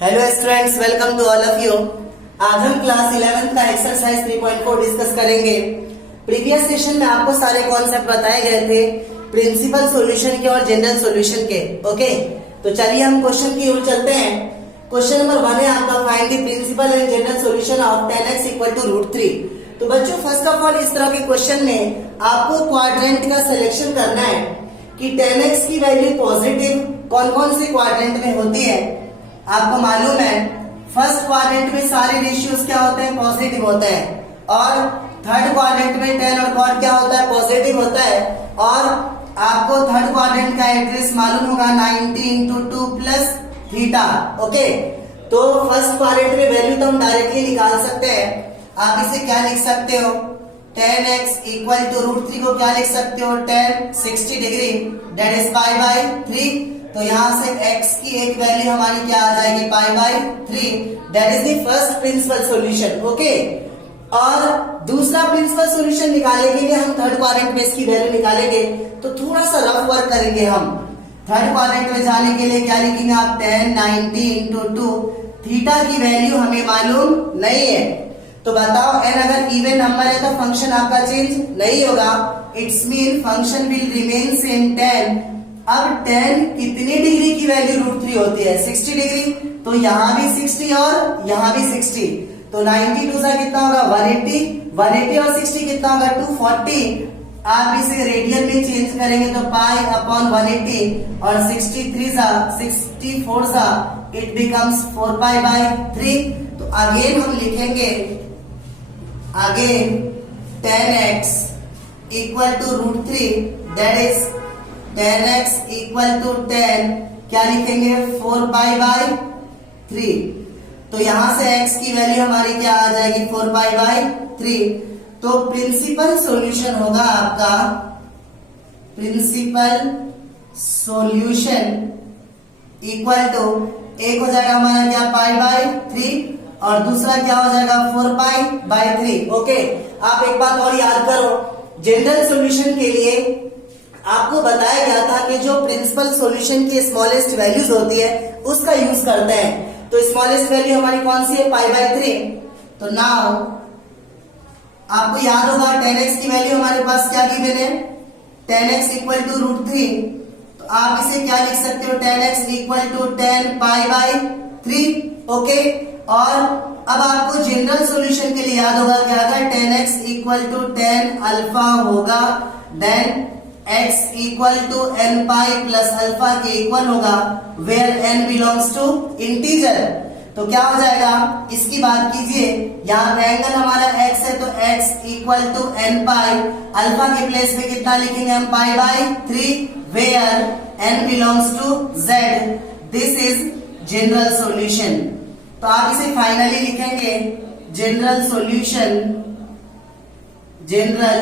Hello students, welcome to all of you. आज हम class 11th का एक्सरसाइज 3.4 डिस्कस करेंगे। प्रीवियस सेशन में आपको सारे कॉन्सेप्ट बताए गए थे, प्रिंसिपल सॉल्यूशन के और जनरल सॉल्यूशन के। ओके, तो चलिए हम क्वेश्चन की ओर चलते हैं। क्वेश्चन नंबर 1 है आपका, find the principal and general solution of 10x equal to √3। तो बच्चों, फर्स्ट ऑफ ऑल इस तरह के क्वेश्चन में आपको क्वाड्रेंट का सिलेक्शन करना है कि 10x की वैल्यू पॉजिटिव कौन कौन से क्वाड्रेंट में होती है। आपको मालूम है फर्स्ट क्वाड्रेंट में सारे रेशियोज क्या होते हैं, पॉजिटिव होते हैं, और थर्ड क्वाड्रेंट में tan और cot क्या होता है, पॉजिटिव होता है। और आपको थर्ड क्वाड्रेंट का एड्रेस मालूम होगा 90 × 2 + थीटा। ओके, तो फर्स्ट क्वाड्रेंट में वैल्यू तो हम डायरेक्टली निकाल सकते हैं। आप इसे क्या लिख सकते हो, 10x इक्वल टू √3 को क्या लिख सकते हो, tan 60 डिग्री दैट इज π/3। तो यहाँ से x की एक वैल्यू हमारी क्या आ जाएगी, π/3। That is the first principal solution. Okay, और दूसरा प्रिंसिपल सॉल्यूशन निकालने के लिए हम थर्ड क्वाड्रेंट में इसकी वैल्यू निकालेंगे। तो थोड़ा सा रफ वर्क करेंगे हम। थर्ड क्वाड्रेंट में जाने के लिए क्या लिखेंगे आप, tan 90 × 2। थीटा की वैल्यू हमें मालूम नहीं है, तो बताओ n अगर इवन नंबर है तो फंक्शन आपका चेंज नहीं होगा। It's mean function will remain same tan। अब tan कितने डिग्री की वैल्यू √3 होती है, 60 डिग्री। तो यहाँ भी 60 और यहाँ भी 60। तो 92 से कितना होगा, 180। 180 और 60 कितना होगा, 240। आप इसे रेडियन में चेंज करेंगे तो π/180 और 63 सा 64 सा इट बिकम्स 4π/3। तो अगेन हम लिखेंगे, again 10x equal to √3 that is 10x equal to 10 क्या लिखेंगे, 4π/3। तो यहां से x की वैल्यू हमारी क्या आ जाएगी, 4π/3। तो प्रिंसिपल सॉल्यूशन होगा आपका, प्रिंसिपल सॉल्यूशन इक्वल टू एक हो जाएगा हमारा क्या, π/3 और दूसरा क्या हो जाएगा, 4π/3। ओके, आप एक बात और याद करो, जनरल सॉल्यूशन के लिए आपको बताया गया था कि जो प्रिंसिपल सॉल्यूशन की स्मॉलेस्ट वैल्यूज होती है उसका यूज करते हैं। तो स्मॉलेस्ट वैल्यू हमारी कौन सी है, π/3। तो नाउ आपको याद होगा 10x की वैल्यू हमारे पास क्या गिवन है, 10x इक्वल टू √3। तो आप इसे क्या लिख सकते हो, 10x इक्वल टू 10 π/3। ओके, और अब आपको जनरल सॉल्यूशन के लिए याद होगा क्या, अगर 10x इक्वल टू 10 अल्फा होगा then x equal to n⁻ plus alpha के इक्वल होगा, where n belongs to integer. तो क्या हो जाएगा, इसकी बात कीजिए, यहाँ एंगल हमारा x है तो x equal to n⁻, alpha के प्लेस में कितना लिखेंगे हम, π/3, where n belongs to z। This is general solution. तो आप इसे फाइनली लिखेंगे, जनरल सॉल्यूशन, जनरल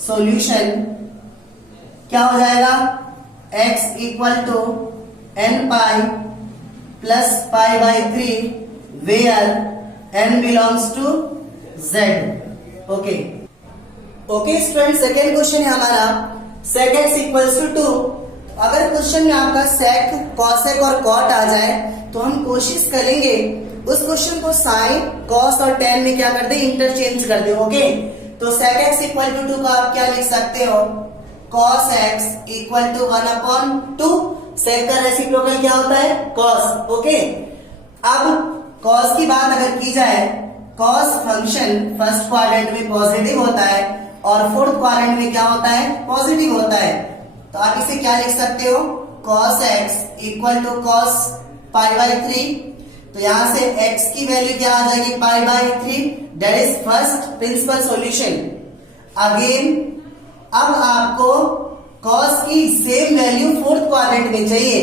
सॉल्यूशन क्या हो जाएगा, x equal to n⁻ plus π/3 where n belongs to z। Okay okay student, second question है हमारा, sec x इक्वल्स टू 2। अगर क्वेश्चन में आपका sec, cosec और cot आ जाए तो हम कोशिश करेंगे उस क्वेश्चन को sin, cos और tan में क्या कर दे, इंटरचेंज कर दे। ओके, तो sec x इक्वल टू 2 को आप क्या लिख सकते हो, cos x equal to 1/2। sec का रेसिप्रोकल क्या होता है, cos। ओके, अब cos की बात अगर की जाए, cos फंक्शन फर्स्ट क्वाड्रेंट में पॉजिटिव होता है और फोर्थ क्वाड्रेंट में क्या होता है, पॉजिटिव होता है। तो आप इसे क्या लिख सकते हो, cos x equal to cos π/3। तो यहां से x की वैल्यू क्या आ जाएगी, π/3। That is first principal solution. Again अब आपको cos की सेम वैल्यू फोर्थ क्वाड्रेंट में चाहिए।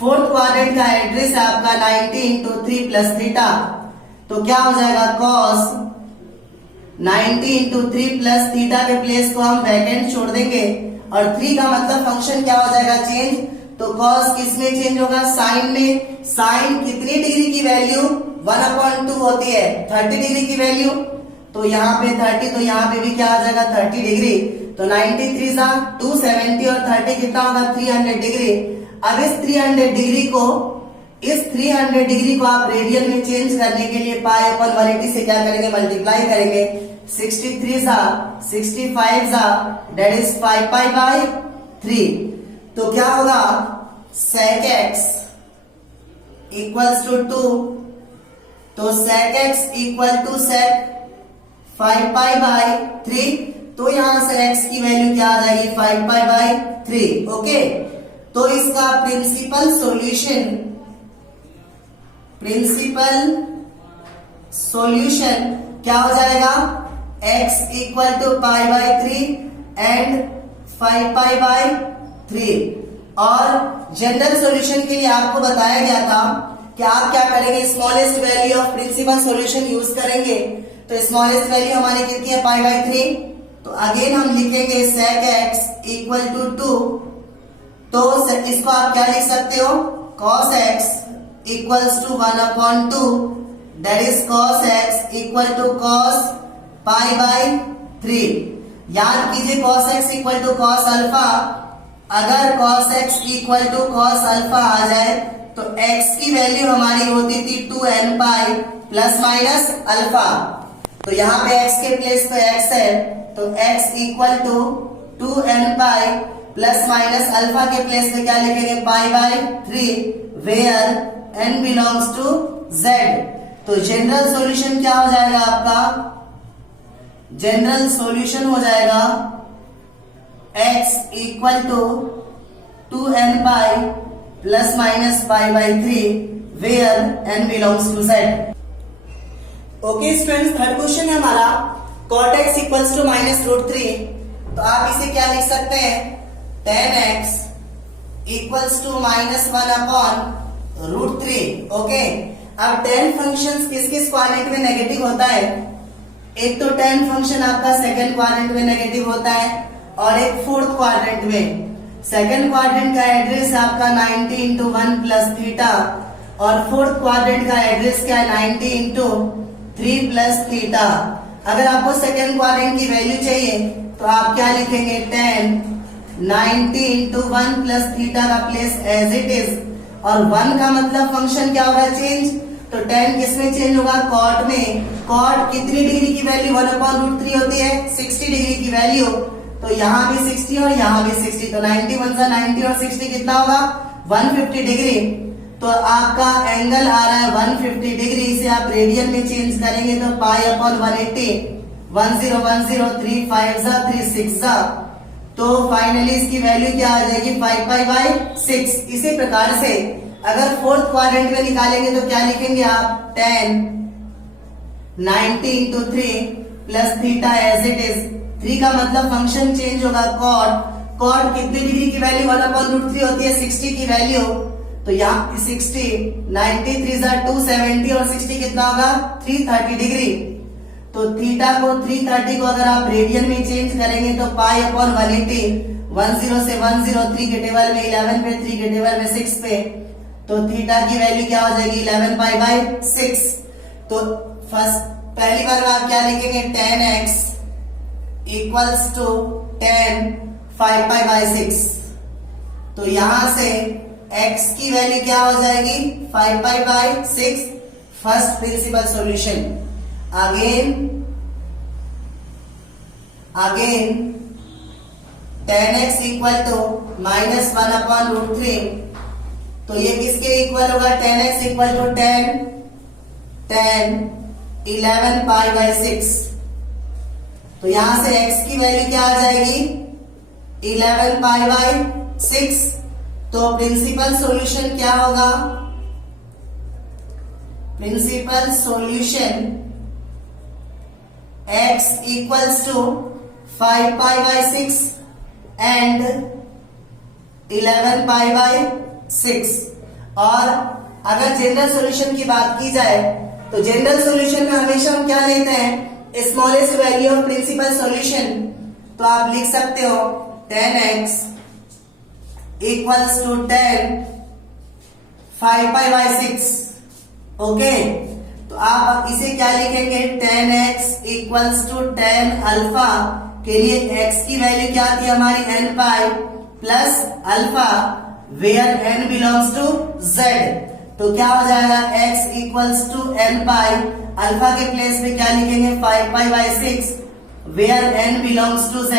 फोर्थ क्वाड्रेंट का एड्रेस है आपका 90 × 3 + थीटा। तो क्या हो जाएगा, cos 90 × 3 + थीटा के प्लेस को हम वैकेंट छोड़ देंगे और 3 का मतलब फंक्शन क्या हो जाएगा, चेंज। तो cos किस में चेंज होगा, sin में। sin कितनी डिग्री की वैल्यू, 1/2 होती है, 30 डिग्री की वैल्यू। तो यहाँ पे 30, तो यहाँ पे भी क्या आ जाएगा, 30 डिग्री। तो 93 सा 270 और 30 कितना होगा, 300 डिग्री। अब इस 300 डिग्री को इस 300 डिग्री को आप रेडियन में चेंज करने के लिए पाई अपॉन 180 से क्या करेंगे, मल्टीप्लाई करेंगे। 63 जा 65 जा दैट इज 5 पाई बाई 3। तो क्या होगा, sec x इक्वल्स टू 2, तो sec x equal to sec 5 pi by 3। तो यहां से x की वैल्यू क्या आ जाएगी, 5 पाई बाई 3। ओके, तो इसका प्रिंसिपल सॉल्यूशन क्या हो जाएगा, x equal to pi by 3 and 5 pi by 3। और जनरल सॉल्यूशन के लिए आपको बताया गया था कि आप क्या करेंगे, smallest value of principal solution use करेंगे। तो स्मॉलेस्ट वैल्यू हमारी कितनी है, पाई बाई 3। तो अगेन हम लिखेंगे sec x इक्वल टू 2। तो इसको आप क्या लिख सकते हो, cos x equals to 1 upon 2 that is cos x equal to cos pi by 3। याद कीजिए cos x equal to cos alpha. अगर cos x equal to cos alpha आ जाए तो x की वैल्यू हमारी होती थी 2n pi plus minus alpha. तो यहाँ पे x के प्लेस पे x है, तो x equal to 2n pi plus minus alpha के प्लेस पे क्या लिखेंगे, pi by 3 where n belongs to z। तो जनरल सॉल्यूशन क्या हो जाएगा आपका, जनरल सॉल्यूशन हो जाएगा x equal to 2n pi plus minus pi by 3 where n belongs to z। Okay students, third question है हमारा cot x equals to minus root 3। तो आप इसे क्या लिख सकते हैं, tan x equals to minus 1 upon root 3। Okay, अब tan फंक्शन किस किस क्वाड्रेंट में नेगेटिव होता है, एक तो tan फंक्शन आपका सेकंड क्वाड्रेंट में नेगेटिव होता है और एक फोर्थ क्वाड्रेंट में। सेकंड क्वाड्रेंट का एड्रेस आपका 90 इंटू 1 प्लस थीटा और फोर्थ क्वाड्रेंट का एड्रेस क्या है, 90 इंटू 3 प्लस थीटा। अगर आपको सेकंड क्वाड्रेंट की वैल्यू चाहिए तो आप क्या लिखेंगे, tan 90 इंटू 1 प्लस थीटा का प्लेस एज इट इज, और 1 का मतलब फंक्शन क्या होगा, चेंज। तो tan किसमें चेंज होगा, cot में। cot कितनी डिग्री की वैल्यू 1 अपॉन रूट 3 होती है, 60 डिग्री की वैल्यू। तो यहाँ भी 60 और यहाँ भी 60, तो 90 1 सा 90 और 60 कितना होगा, 150 डिग्री। तो आपका एंगल आ रहा है 150 डिग्री। इसे आप रेडियन में चेंज करेंगे तो पाई अपॉन 180, 1010 3 5 जा 3 6 जा, तो फाइनली इसकी वैल्यू क्या आ जाएगी, 5 पाई बाई 6। इसी प्रकार से अगर फोर्थ क्वाड्रेंट में निकालेंगे तो क्या लिखेंगे आप, tan 90 into 3 plus theta as it is. 3 का मतलब फंक्शन चेंज होगा, cot कितनी डिग्री की वैल्यू 1 अपॉन रूट 3 होती है, 60 की वैल्यू। तो यहाँ 60 93 जा 270 और 60 कितना होगा, 330 डिग्री। तो थीटा को 330 को अगर आप रेडियन में चेंज करेंगे तो पाई अपॉन 180, 10 से 103 के टेबल में 11 पे, 3 के टेबल में 6 पे, तो थीटा की वैल्यू क्या हो जाएगी, 11 पाई बाई 6। तो फर्स्ट पहली बार आप क्या लिखेंगे, tan x equals to tan 5 pi by 6। तो यहां से x की वैल्यू क्या हो जाएगी, 5 pi by 6, first principal solution. Again tan x equal to minus 1 upon root 3। तो ये किसके इक्वल होगा, tan x equal to tan 11 pi by 6। तो यहां से x की वैल्यू क्या आ जाएगी, 11 पाई बाई 6। तो प्रिंसिपल सॉल्यूशन क्या होगा, principal solution x equals to 5 pi by 6 and 11 pi by 6। और अगर जनरल सॉल्यूशन की बात की जाए तो जनरल सॉल्यूशन में हमेशा हम क्या लेते हैं, smallest value of principal solution. तो आप लिख सकते हो tan x equals to tan 5 pi by 6। Okay, तो आप इसे क्या लिखेंगे, tan x equals to tan alpha के लिए x की वैल्यू क्या थी हमारी, n pi plus alpha where n belongs to z। तो क्या हो जाएगा x equals to n pi, alpha के प्लेस पे क्या लिखेंगे 5 pi by 6 where n belongs to z।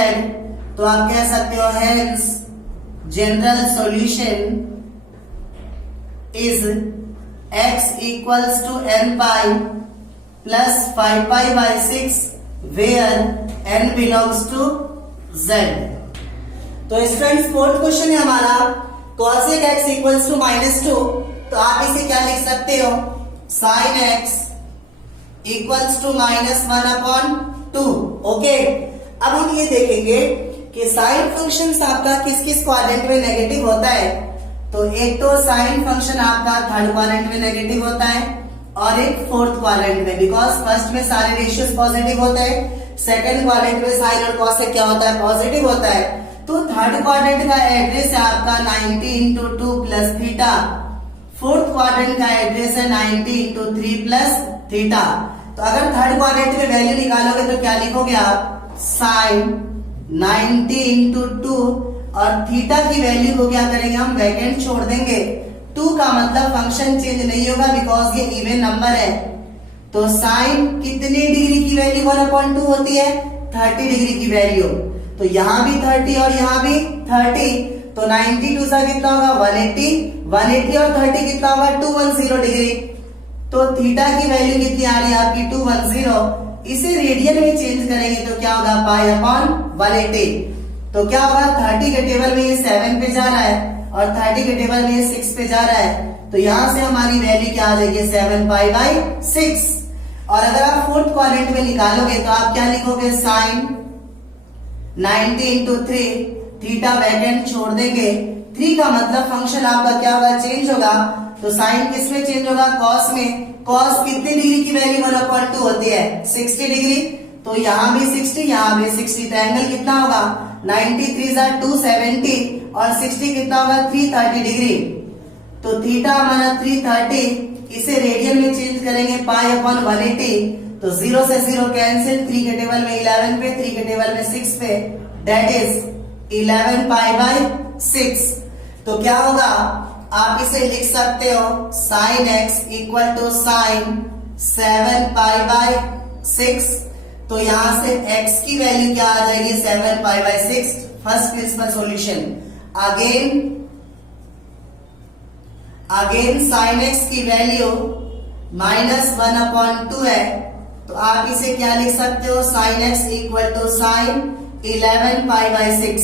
तो आप कह सकते हो hence general solution is x equals to n pi plus 5 pi by 6 where n belongs to z। तो स्टूडेंट्स फोर्थ क्वेश्चन है हमारा cosec x इक्वल्स टू -2। तो आप इसे क्या लिख सकते हो sin x equals to -1/2। Okay, अब हम ये देखेंगे कि साइन फंक्शन आपका किस किस क्वाड्रेंट में नेगेटिव होता है। तो एक तो साइन फंक्शन आपका थर्ड क्वाड्रेंट में नेगेटिव होता है और एक फोर्थ क्वाड्रेंट में, बिकॉज फर्स्ट में सारे रेशियोज पॉजिटिव होते हैं, सेकंड क्वाड्रेंट में साइन और कॉसेक क्या होता है पॉजिटिव होता है। तो थर्ड क्वाड्रेंट का एड्रेस है आपका 90 into 2 plus theta, fourth quadrant का एड्रेस है 90 इंटू 3 प्लस थीटा। तो अगर थर्ड क्वाड्रेंट में वैल्यू निकालोगे तो क्या लिखोगे आप साइन 90 इंटू 2 और थीटा की वैल्यू को क्या करेंगे हम वैकेंट छोड़ देंगे। 2 का मतलब फंक्शन चेंज नहीं होगा बिकॉज ये इवन नंबर है। तो साइन कितने डिग्री की वैल्यू 1/2 होती है 30 डिग्री की वैल्यू। तो यहाँ भी 30 और यहाँ भी 30, तो 92 सा कितना होगा 180 और 30 कितना होगा 210 डिग्री। तो थीटा की वैल्यू कितनी आ रही है आपकी 210। इसे रेडियन में चेंज करेंगे तो क्या होगा पाई/180। तो क्या होगा 30 के टेबल में ये 7 पे जा रहा है और 30 के टेबल में ये 6 पे जा रहा है। तो यहां से हमारी वैल्यू क्या आ जाएगी 7 पाई बाई 6। और अगर आप फोर्थ क्वाड्रेंट में निकालोगे तो आप क्या लिखोगे साइन 90 इंटू 3, थीटा वैकेंट छोड़ देंगे। 3 का मतलब फंक्शन आपका क्या होगा चेंज होगा। तो साइन किस में चेंज होगा कॉस में। कॉस कितने डिग्री की वैल्यू 1/2 होती है 60 डिग्री। तो यहाँ भी 60 यहाँ भी 60, तो एंगल कितना होगा 93 सा 270 और 60 कितना होगा 330 डिग्री। तो थीटा हमारा 330, इसे रेडियन में चेंज करेंगे पाई/180। तो 0 से 0 कैंसिल, 3 के टेबल में 11 पे, 3 के टेबल में 6 पे, दैट इज 11 पाई बाई 6। तो क्या होगा आप इसे लिख सकते हो sine x equal to sine 7 pi by 6। तो यहां से x की वैल्यू क्या आ जाएगी 7 pi by 6, first principal solution. Again sine x की वैल्यू -1/2 है। तो आप इसे क्या लिख सकते हो sine x equal to sine 11 pi by 6।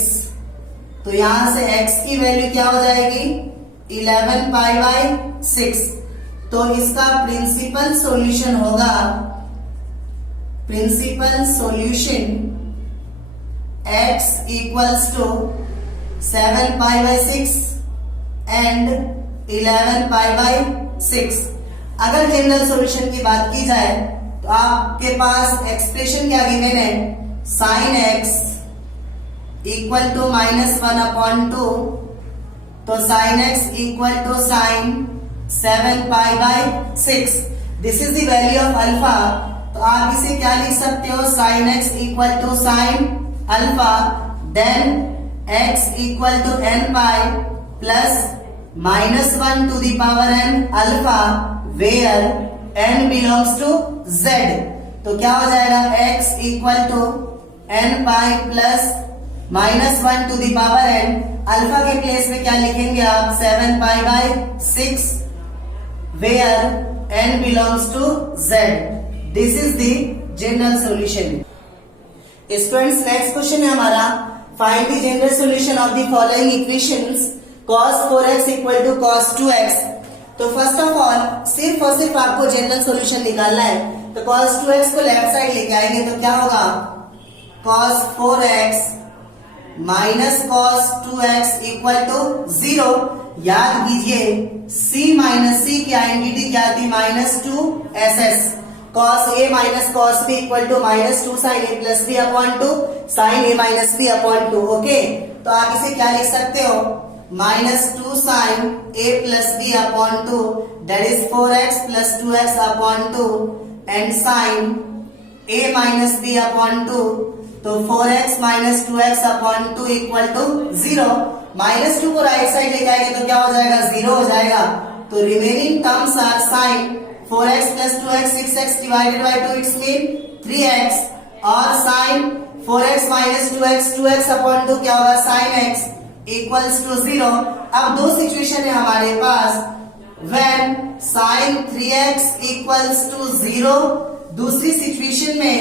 तो यहां से x की वैल्यू क्या हो जाएगी 11 पाई बाई 6। तो इसका प्रिंसिपल सॉल्यूशन होगा, principal solution x equals to 7 pi by 6 and 11 pi by 6। अगर जनरल सॉल्यूशन की बात की जाए तो आपके पास एक्सप्रेशन क्या गिवन है साइन x इक्वल टू -1/2। तो sine x equal to sine 7 pi by 6। This is the value of alpha. तो आप इसे क्या लिख सकते हो sine x equal to sine alpha, then x equal to n pi plus -1 to the power n alpha where n belongs to z। तो क्या हो जाएगा x equal to n pi plus -1 to the power n, alpha के place में क्या लिखेंगे आप 7 pi by 6 where n belongs to z। This is the general solution. Students next question है हमारा find the general solution of the following equations cos 4x equal to cos 2x। तो first of all सिर्फ और सिर्फ आपको general solution निकालना है। तो cos 2x को लेफ्ट साइड लेके आएंगे तो क्या होगा cos 4x minus cos 2x equal to 0। याद कीजिए c माइनस c की आइडेंटिटी क्या थी -2ss। cos a minus cos b equal to -2 sin a plus b upon 2 sin a minus b upon 2। Okay, तो आप इसे क्या लिख सकते हो -2 sin a plus b upon 2 that is 4x plus 2x upon 2 and sin a minus b upon 2। तो 4x minus 2x upon 2 equal to 0। -2 को right side लेके आएंगे तो क्या हो जाएगा 0 हो जाएगा। तो remaining terms are sine 4x plus 2x 6x divided by 2 it's mean 3x और sign 4x minus 2x 2x upon 2 क्या होगा sin x equals to 0। अब दो सिचुएशन है हमारे पास, when sin 3x equals to 0, दूसरी सिचुएशन में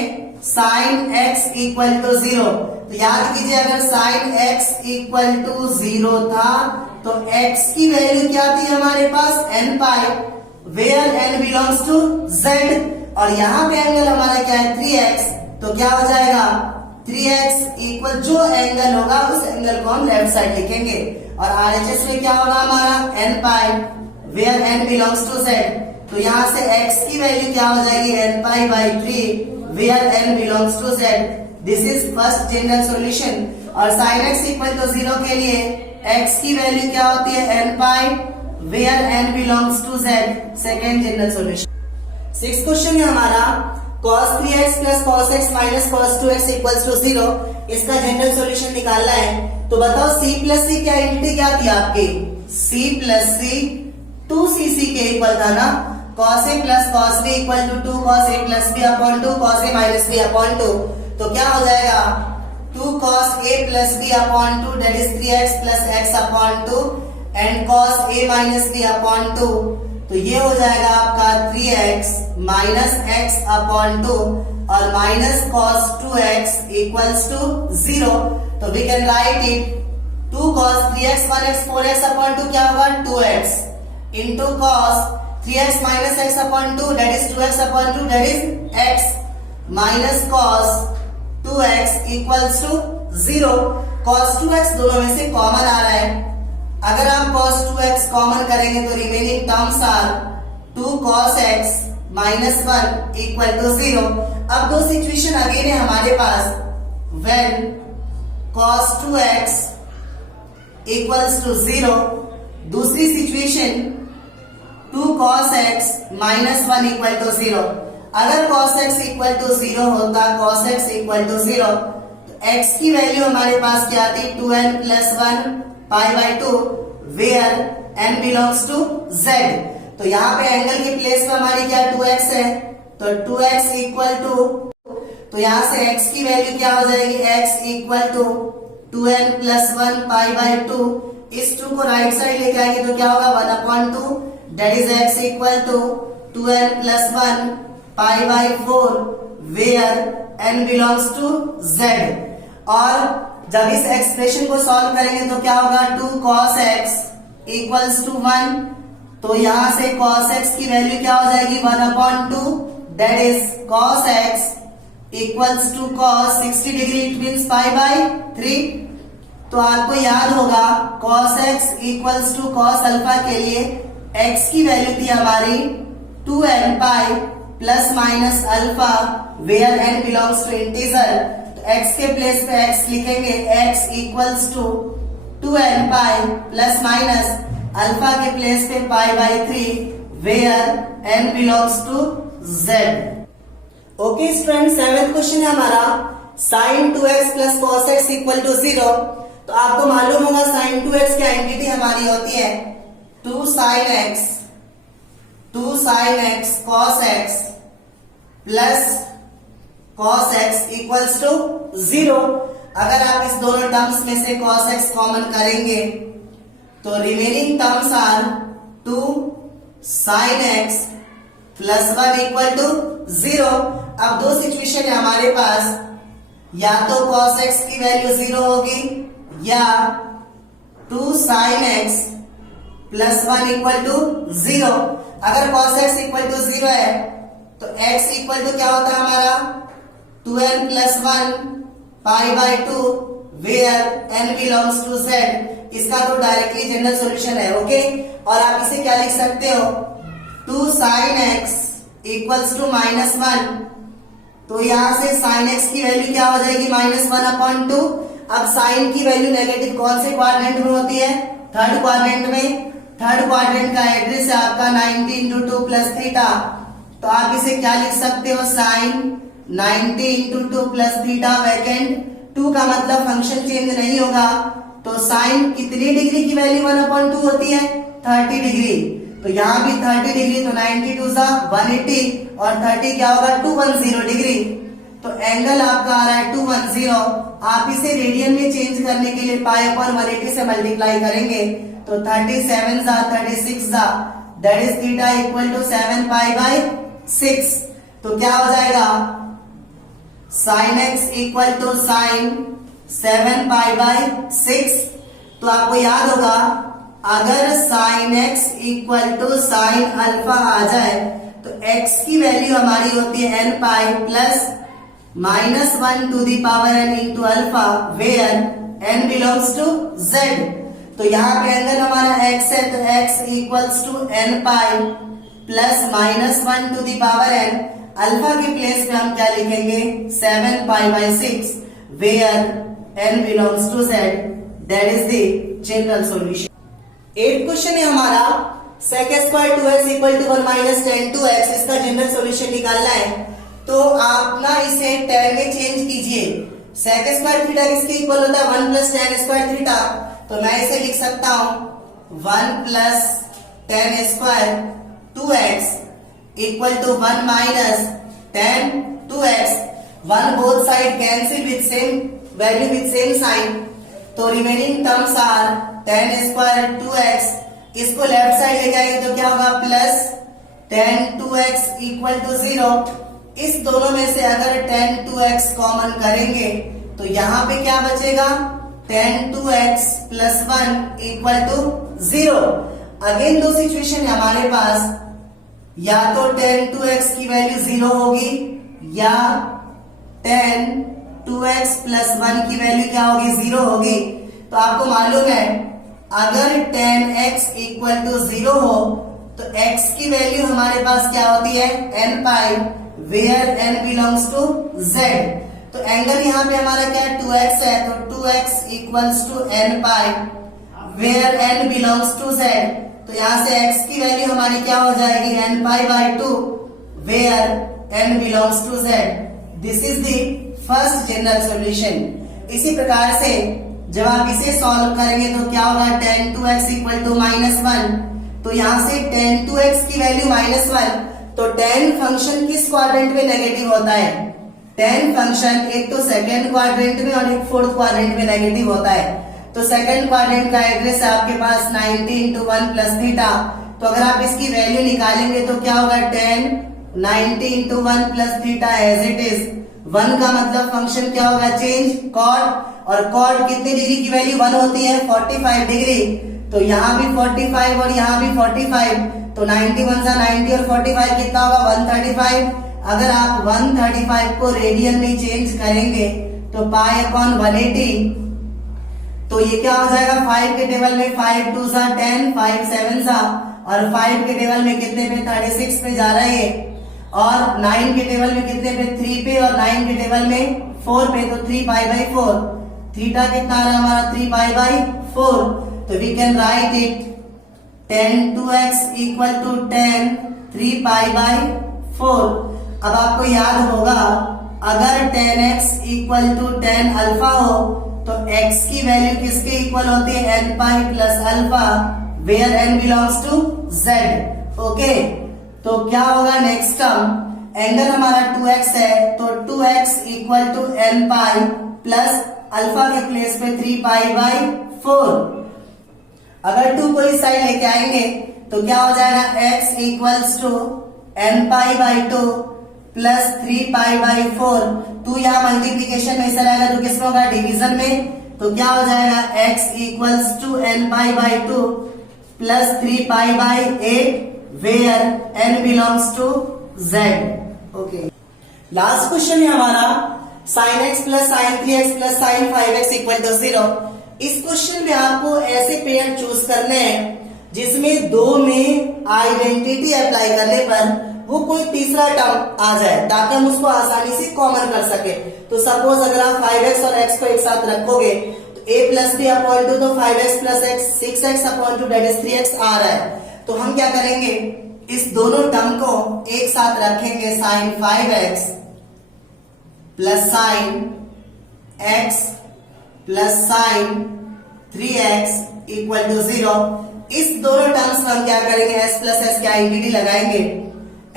sin x equal to 0। तो याद कीजिए अगर sin x equal to 0 था तो x की वैल्यू क्या थी हमारे पास n pi, where n belongs to z, और यहाँ पे एंगल हमारा क्या है 3x, तो क्या हो जाएगा 3x इक्वल जो एंगल होगा उस एंगल को हम लेफ्ट साइड लिखेंगे, और RHS में क्या होगा हमारा n pi where n belongs to z। तो यहाँ से x की वैल्यू क्या हो जाएगी n pi by 3 where n belongs to z। This is first general solution. और sin x इक्वल टू 0 के लिए x की वैल्यू क्या होती है n pi where n belongs to z, second general solution. Six question है हमारा cos 3x plus cos x minus cos 2x equals to 0, इसका जनरल सॉल्यूशन निकालना है। तो बताओ c प्लस सी क्या आइडेंटिटी क्या थी आपकी, c प्लस सी 2cc के इक्वल था ना, cos a plus cos b equal to 2 cos a plus b upon 2 cos a minus b upon 2, तो क्या हो जाएगा 2 cos a plus b upon 2 that is 3x plus x upon 2 and cos a minus b upon 2, तो ये हो जाएगा आपका 3x minus x upon 2 और minus cos 2x equals to 0। तो we can write it 2 cos 3x 1x 4x upon 2 क्या होगा 2x into cos 3x minus x upon 2 that is 2x upon 2 that is x minus cos 2x equals to 0। cos 2x दोनों में से common आ रहा है, अगर आप cos 2x common करेंगे तो remaining terms are 2 cos x minus 1 equal to 0। अब दो सिचुएशन अगेन है हमारे पास, when cos 2x equals to 0, दूसरी situation 2 cos x minus 1 equal to 0। अगर cos x equal to 0 होता, cos x equal to 0, तो x की वैल्यू हमारे पास क्या थी 2n plus 1 pi by 2 where n belongs to z। तो यहाँ पे एंगल के प्लेस पे हमारी क्या 2x है, तो 2x इक्वल टू, तो यहाँ से x की वैल्यू क्या हो जाएगी x equal to 2n plus 1 pi by 2, इस 2 को राइट साइड लेके आएंगे तो क्या होगा 1 upon 2 that is x equal to 2n plus 1 pi by 4 where n belongs to z। और जब इस एक्सप्रेशन को सॉल्व करेंगे तो क्या होगा 2 cos x equals to 1, तो यहां से cos x की वैल्यू क्या हो जाएगी 1 upon 2 that is cos x equals to cos 60 degree it means pi by 3। तो आपको याद होगा cos x equals to cos alpha के लिए x की वैल्यू थी हमारी 2n pi plus minus alpha where n belongs to integer. तो x के प्लेस पे x लिखेंगे, x equals to 2n pi plus minus alpha के प्लेस पे pi by 3 where n belongs to z। Okay student, seventh question है हमारा sin 2x plus cos x equal to 0। तो आपको मालूम होगा sin 2x की आइडेंटिटी हमारी होती है 2 sin x cos x plus cos x equals to 0। अगर आप इस दोनों टर्म्स में से cos x कॉमन करेंगे तो remaining terms are 2 sin x plus 1 equal to 0। अब दो सिचुएशन है हमारे पास, या तो cos x की वैल्यू 0 होगी या 2 sin x plus 1 equal to 0। अगर cos x इक्वल टू 0 है तो x इक्वल टू क्या होता है हमारा 2n plus 1 pi by 2 where n belongs to z। इसका तो डायरेक्टली जनरल सॉल्यूशन है। ओके, और आप इसे क्या लिख सकते हो 2 sin x equals to minus 1, तो यहां से sin x की वैल्यू क्या हो जाएगी माइनस 1 अपॉन 2। अब sin की वैल्यू नेगेटिव कौन से क्वाड्रेंट में होती है, थर्ड क्वाड्रेंट में। थर्ड क्वाड्रेंट का एड्रेस है आपका 90 इंटू 2 प्लस थीटा। तो आप इसे क्या लिख सकते हो sin 90 into 2 plus theta vacant. 2 का मतलब फंक्शन चेंज नहीं होगा, तो sin कितनी डिग्री की वैल्यू 1 अपॉन 2 होती है 30 डिग्री। तो यहाँ भी 30 डिग्री, तो 90 टू 180 और 30 क्या होगा 210 डिग्री। तो एंगल आपका आ रहा है 210। आप इसे रेडियन में चेंज करने के लिए पाई अपॉन 180 से मल्टीप्लाई करेंगे, तो 37 36 that is theta equal to 7 pi by 6। तो क्या हो जाएगा sin x equal to sine 7 pi by 6। तो आपको याद होगा अगर sin x equal to sine alpha आ जाए तो x की वैल्यू हमारी होती है n pi plus -1 to the power n into alpha where n belongs to z। तो यहाँ पे एंगल हमारा x है, तो x equals to n pi plus -1 to the power n। Alpha के प्लेस पे हम क्या लिखेंगे 7 pi by 6 where n belongs to z। That is the general solution. 8 question है हमारा sec square 2x equal to 1 minus tan 2x। इसका general solution निकालना है, तो आप ना इसे tan में चेंज कीजिए। sec स्क्वायर थीटा किसके इक्वल होता है 1 प्लस tan स्क्वायर थीटा। तो मैं इसे लिख सकता हूं 1 plus tan square 2x equal to 1 minus tan 2x। 1 both side cancel with same value with same sign, तो remaining terms are tan square 2x। इसको लेफ्ट साइड ले जाएंगे तो क्या होगा plus tan 2x equal to 0। इस दोनों में से अगर tan 2x कॉमन करेंगे तो यहाँ पे क्या बचेगा tan 2x plus 1 equal to 0। Again दो सिचुएशन है हमारे पास, या तो tan 2x की वैल्यू 0 होगी या tan 2x प्लस 1 की वैल्यू क्या होगी 0 होगी। तो आपको मालूम है अगर tan x इक्वल टू 0 हो तो x की वैल्यू हमारे पास क्या होती है n pi where n belongs to z। तो एंगल यहाँ पे हमारा क्या है 2x है, तो 2x equals to n pi where n belongs to z। तो यहाँ से x की वैल्यू हमारी क्या हो जाएगी n pi by 2 where n belongs to z। This is the first general solution. इसी प्रकार से जब आप इसे सॉल्व करेंगे तो क्या होगा tan 2x इक्वल टू -1। तो यहाँ से tan 2x की वैल्यू -1, तो tan फंक्शन किस क्वाड्रेंट में नेगेटिव होता है। tan फंक्शन एक तो सेकेंड क्वाड्रेंट में और एक फोर्थ क्वाड्रेंट में नेगेटिव होता है। तो सेकेंड क्वाड्रेंट का एड्रेस है आपके पास 90 इंटू 1 प्लस थीटा। तो अगर आप इसकी वैल्यू निकालेंगे तो क्या होगा tan 90 into 1 plus theta as it is. 1 का मतलब फंक्शन क्या होगा चेंज कॉट, और कॉट कितने डिग्री की वैल्यू 1 होती है 45 डिग्री। तो यहाँ भी 45 और यहाँ भी 45, तो 91 सा 90 और 45 कितना होगा 135। अगर आप 135 को रेडियन में चेंज करेंगे तो पाई अपॉन 180, तो ये क्या हो जाएगा 5 के टेबल में 5 2 सा 10, 5 7 सा, और 5 के टेबल में कितने पे 36 पे जा रहा है, और 9 के टेबल में कितने पे 3 पे, और 9 के टेबल में 4 पे, तो 3 पाई बाई 4। थीटा कितना आ रहा है हमारा 3 पाई बाई 4। तो we can write it tan 2x equal to tan 3 pi by 4। अब आपको याद होगा अगर tan x equal to tan alpha हो तो x की वैल्यू किसके इक्वल होती है n pi plus alpha where n belongs to z। Okay, तो क्या होगा नेक्स्ट टर्म, एंगल हमारा 2x है तो 2x equal to n pi plus alpha के प्लेस पे 3 पाई बाई 4। अगर 2 को इस साइड लेके आएंगे तो क्या हो जाएगा x equals to n pi by 2 plus 3 pi by 4। 2 यहाँ मल्टीप्लीकेशन में चला जाएगा तो किसमें होगा डिवीजन में, तो क्या हो जाएगा x equals to n pi by 2 plus 3 pi by 8 where n belongs to z। Okay, last question है हमारा sin x plus sin 3x plus sin 5x equal to 0। इस क्वेश्चन में आपको ऐसे पेयर चूज करने हैं जिसमें दो में आइडेंटिटी अप्लाई करने पर वो कोई तीसरा टर्म आ जाए ताकि हम उसको आसानी से कॉमन कर सके। तो सपोज अगर आप 5x और x को एक साथ रखोगे तो a प्लस b अपॉन 2, तो 5x plus x 6x upon 2 that is 3x आ रहा है। तो हम क्या करेंगे इस दोनों टर्म को एक साथ रखेंगे sin 5x plus sin x plus sin 3x equal to 0। इस दोनों टर्म्स में हम क्या करेंगे, s प्लस एस की आइडेंटिटी लगाएंगे।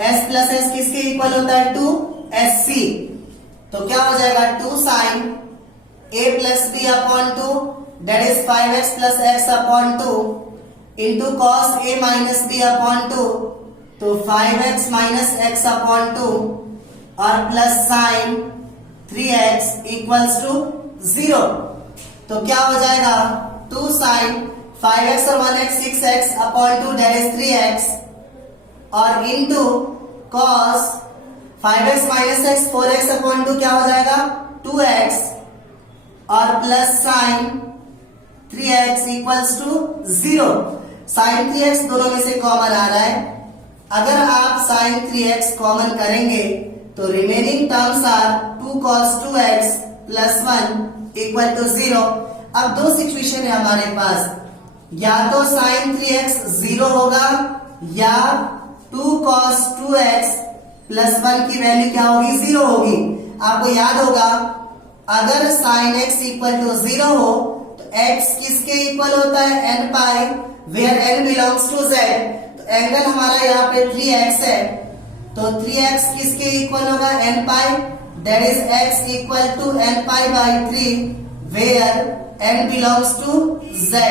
s प्लस एस किसके इक्वल होता है, टू एस सी। तो क्या हो जाएगा, two sine a plus B upon two that is 5x plus X upon two into cos a minus B upon two, तो 5x minus X upon two और plus sine 3x equals to 0। तो क्या हो जाएगा, 2 sign 5x और 1x 6x upon two that is 3x और into cos 5x minus X 4x upon two क्या हो जाएगा, 2x और plus sine 3x equals to 0। साइन 3x दोनों में से कॉमन आ रहा है। अगर आप साइन 3x कॉमन करेंगे तो remaining terms are 2 cos 2x plus 1 equal to 0। अब दो सिचुएशन है हमारे पास, या तो साइन 3x 0 होगा या 2 cos 2x प्लस 1 की वैल्यू क्या होगी, 0 होगी। आपको याद होगा अगर साइन x इक्वल टू 0 हो तो x किसके इक्वल होता है, n pi, where n belongs to z। तो एंगल हमारा यहाँ पे 3x है, तो 3x किसके इक्वल होगा, n pi, that is x equal to n pi by 3 where n belongs to z।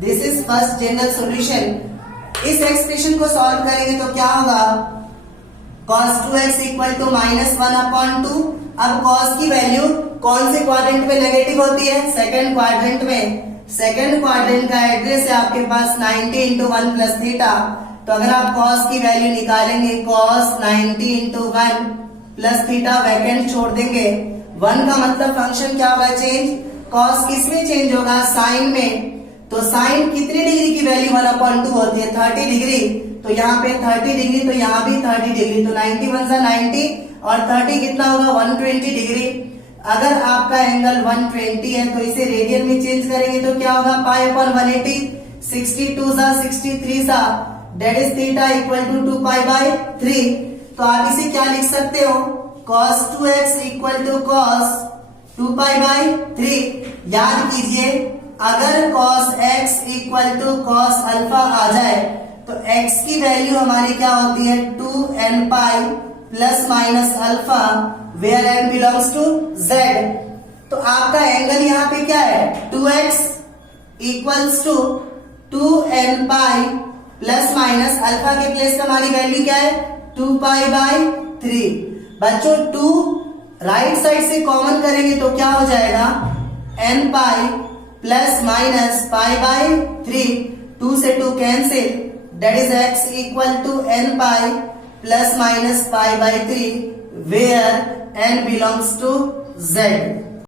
This is first general solution. इस expression को सॉल्व करेंगे तो क्या होगा, cos 2x equal to minus 1 upon 2। अब cos की वैल्यू कौन से क्वाड्रेंट में नेगेटिव होती है, सेकंड क्वाड्रेंट में। सेकंड क्वाड्रेंट का एड्रेस है आपके पास 90 इंटू 1 प्लस थीटा। तो अगर आप cos की वैल्यू निकालेंगे, cos 90 into 1 plus theta vacant छोड़ देंगे। 1 का मतलब फंक्शन क्या होगा, चेंज। cos किसमें चेंज होगा, साइन में। तो साइन कितनी डिग्री की वैल्यू 1/2 होती है, 30 डिग्री। तो यहाँ पे 30 डिग्री, तो यहाँ भी 30 डिग्री। तो 91 से 90 और 30 कितना होगा, 120 डिग्री। अगर आपका एंगल 120 है तो इसे रेडियन में चेंज करेंगे तो क्या होगा, पाई अपॉन 180, 62 सा 63 सा that is theta equal to 2 pi by 3। तो आप इसे क्या लिख सकते हो, cos 2x equal to cos 2 pi by 3। याद कीजिए अगर cos x equal to cos alpha आ जाए तो x की वैल्यू हमारी क्या होती है, 2n pi plus minus alpha where n belongs to z। तो आपका एंगल यहाँ पे क्या है, 2x equals to 2n pi plus minus alpha के प्लेस पे हमारी वैल्यू क्या है, 2 पाई बाई 3। बच्चों 2 राइट साइड से कॉमन करेंगे तो क्या हो जाएगा, n pi plus minus pi by 3। 2 से 2 cancel, that is x equal to n pi plus minus pi by 3 where n belongs to z।